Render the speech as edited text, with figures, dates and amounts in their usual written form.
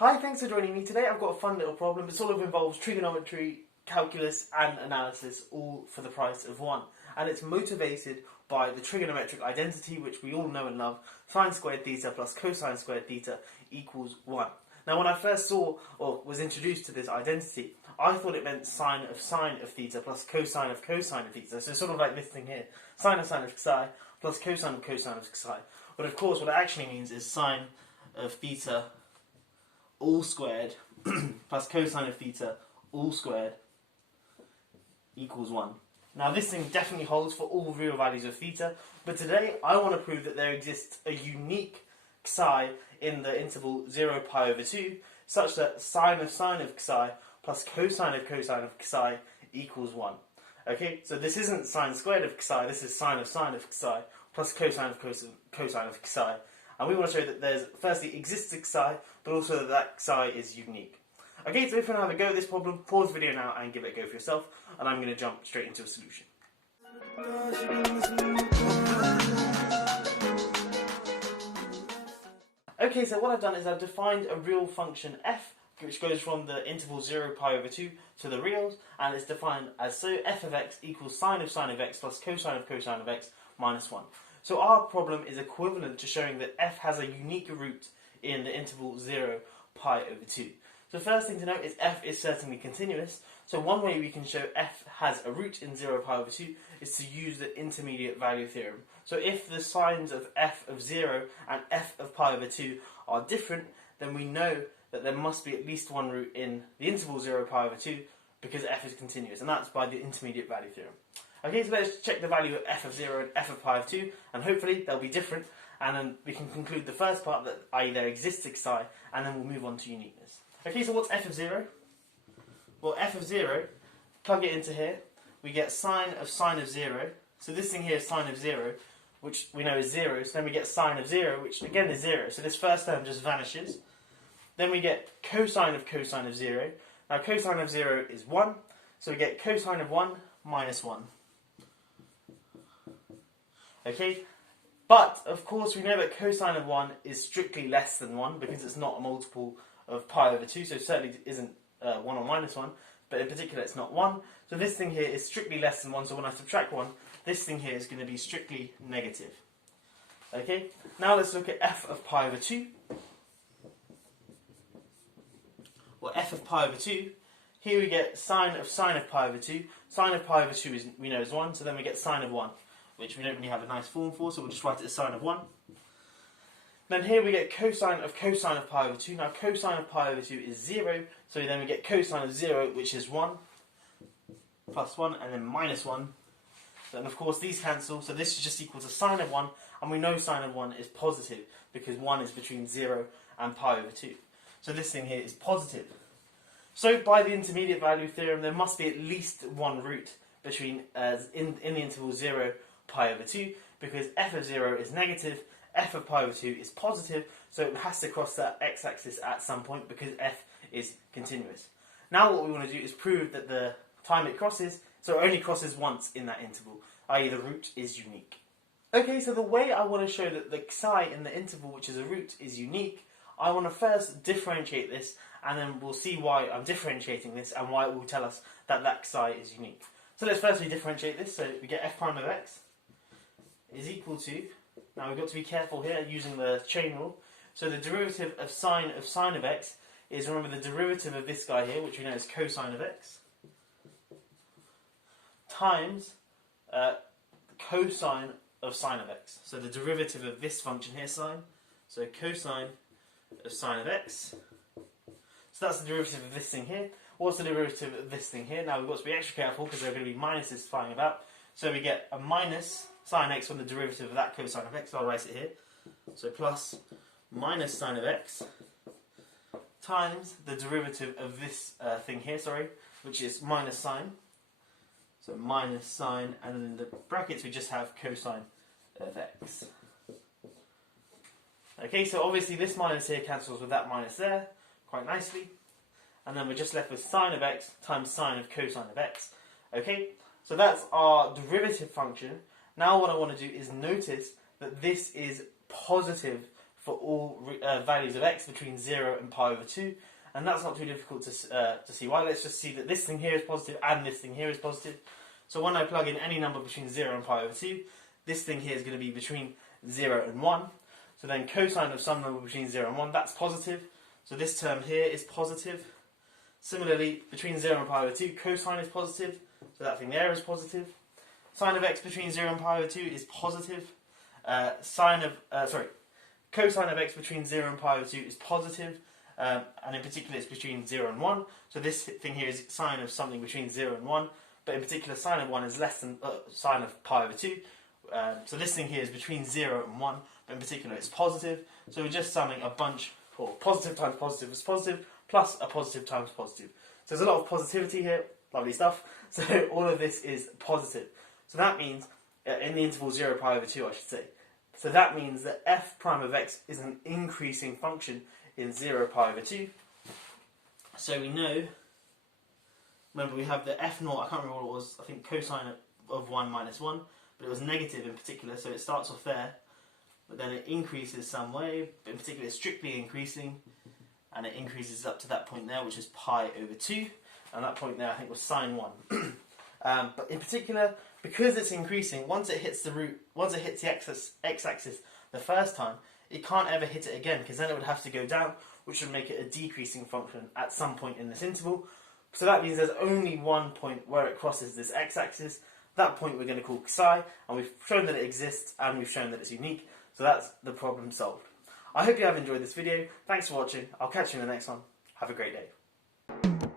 Hi, thanks for joining me. Today I've got a fun little problem. It sort of involves trigonometry, calculus and analysis, all for the price of one. And it's motivated by the trigonometric identity, which we all know and love. Sine squared theta plus cosine squared theta equals 1. Now when I first saw, or was introduced to this identity, I thought it meant sine of theta plus cosine of theta. So sort of like this thing here. Sine of psi plus cosine of psi. But of course what it actually means is sine of theta all squared plus cosine of theta all squared equals 1. Now this thing definitely holds for all real values of theta, but today I want to prove that there exists a unique psi in the interval 0 pi over 2 such that sine of psi plus cosine of psi equals 1. Okay, so this isn't sine squared of psi, this is sine of psi plus cosine of psi. And we want to show that there's, firstly, exists a psi, but also that that psi is unique. Okay, so if you want to have a go at this problem, pause the video now and give it a go for yourself, and I'm going to jump straight into a solution. Okay, so what I've done is I've defined a real function f, which goes from the interval 0 pi over 2 to the reals, and it's defined as so f of x equals sine of x plus cosine of x minus 1. So our problem is equivalent to showing that f has a unique root in the interval 0 pi over 2. So the first thing to note is f is certainly continuous. So one way we can show f has a root in 0 pi over 2 is to use the intermediate value theorem. So if the signs of f of 0 and f of pi over 2 are different, then we know that there must be at least one root in the interval 0 pi over 2 because f is continuous, and that's by the intermediate value theorem. Okay, so let's check the value of f of 0 and f of pi of 2, and hopefully they'll be different, and then we can conclude the first part, that i.e. there exists a psi, and then we'll move on to uniqueness. Okay, so what's f of 0? Well, f of 0, plug it into here, we get sine of 0, so this thing here is sine of 0, which we know is 0, so then we get sine of 0, which again is 0, so this first term just vanishes. Then we get cosine of 0, now cosine of 0 is 1, so we get cosine of 1 minus 1. Okay, but of course we know that cosine of 1 is strictly less than 1 because it's not a multiple of pi over 2, so it certainly isn't 1 or minus 1, but in particular it's not 1. So this thing here is strictly less than 1, so when I subtract 1, this thing here is going to be strictly negative. Okay, now let's look at f of pi over 2. Well, f of pi over 2, here we get sine of pi over 2. Sine of pi over 2 is, we know is 1, so then we get sine of 1. Which we don't really have a nice form for, so we'll just write it as sine of 1. Then here we get cosine of pi over 2. Now cosine of pi over 2 is 0, so then we get cosine of 0, which is 1, plus 1, and then minus 1. Then of course these cancel, so this is just equal to sine of 1, and we know sine of 1 is positive, because 1 is between 0 and pi over 2. So this thing here is positive. So by the intermediate value theorem, there must be at least one root between in the interval 0 pi over 2, because f of 0 is negative, f of pi over 2 is positive, so it has to cross that x-axis at some point because f is continuous. Now what we want to do is prove that the time it crosses, so it only crosses once in that interval, i.e. the root is unique. Okay, so the way I want to show that the psi in the interval, which is a root, is unique, I want to first differentiate this, and then we'll see why I'm differentiating this and why it will tell us that that psi is unique. So let's firstly differentiate this, so we get f prime of x is equal to, now we've got to be careful here using the chain rule, so the derivative of sine of x is, remember, the derivative of this guy here, which we know is cosine of x, times cosine of sine of x. So the derivative of this function here, sine, so cosine of sine of x. So that's the derivative of this thing here. What's the derivative of this thing here? Now we've got to be extra careful because there are going to be minuses flying about. So we get a minus sine x from the derivative of that cosine of x. I'll write it here. So plus minus sine of x times the derivative of this thing here, which is minus sine. So minus sine, and then in the brackets we just have cosine of x. Okay, so obviously this minus here cancels with that minus there quite nicely. And then we're just left with sine of x times sine of cosine of x. Okay, so that's our derivative function. Now what I want to do is notice that this is positive for all values of x between 0 and pi over 2, and that's not too difficult to see why. Let's just see that this thing here is positive and this thing here is positive. So when I plug in any number between 0 and pi over 2, this thing here is going to be between 0 and 1. So then cosine of some number between 0 and 1, that's positive. So this term here is positive. Similarly, between 0 and pi over 2, cosine is positive. So that thing there is positive. Sine of x between 0 and pi over 2 is positive. Cosine of x between 0 and pi over 2 is positive. And in particular, it's between 0 and 1. So this thing here is sine of something between 0 and 1. But in particular, sine of 1 is less than sine of pi over 2. So this thing here is between 0 and 1, but in particular it's positive. So we're just summing a bunch, or positive times positive is positive, plus a positive times positive. So there's a lot of positivity here, lovely stuff. So all of this is positive. So that means, in the interval 0 pi over 2 I should say, so that means that f prime of x is an increasing function in 0 pi over 2. So we know, remember we have the f naught, I can't remember what it was, I think cosine of 1 minus 1. But it was negative in particular, so it starts off there, but then it increases some way, but in particular it's strictly increasing, and it increases up to that point there, which is pi over 2, and that point there I think was sine 1. But in particular, because it's increasing, once it hits the x-axis the first time, it can't ever hit it again, because then it would have to go down, which would make it a decreasing function at some point in this interval. So that means there's only one point where it crosses this x-axis. That point we're going to call psi, and we've shown that it exists and we've shown that it's unique, so that's the problem solved. I hope you have enjoyed this video. Thanks for watching. I'll catch you in the next one. Have a great day.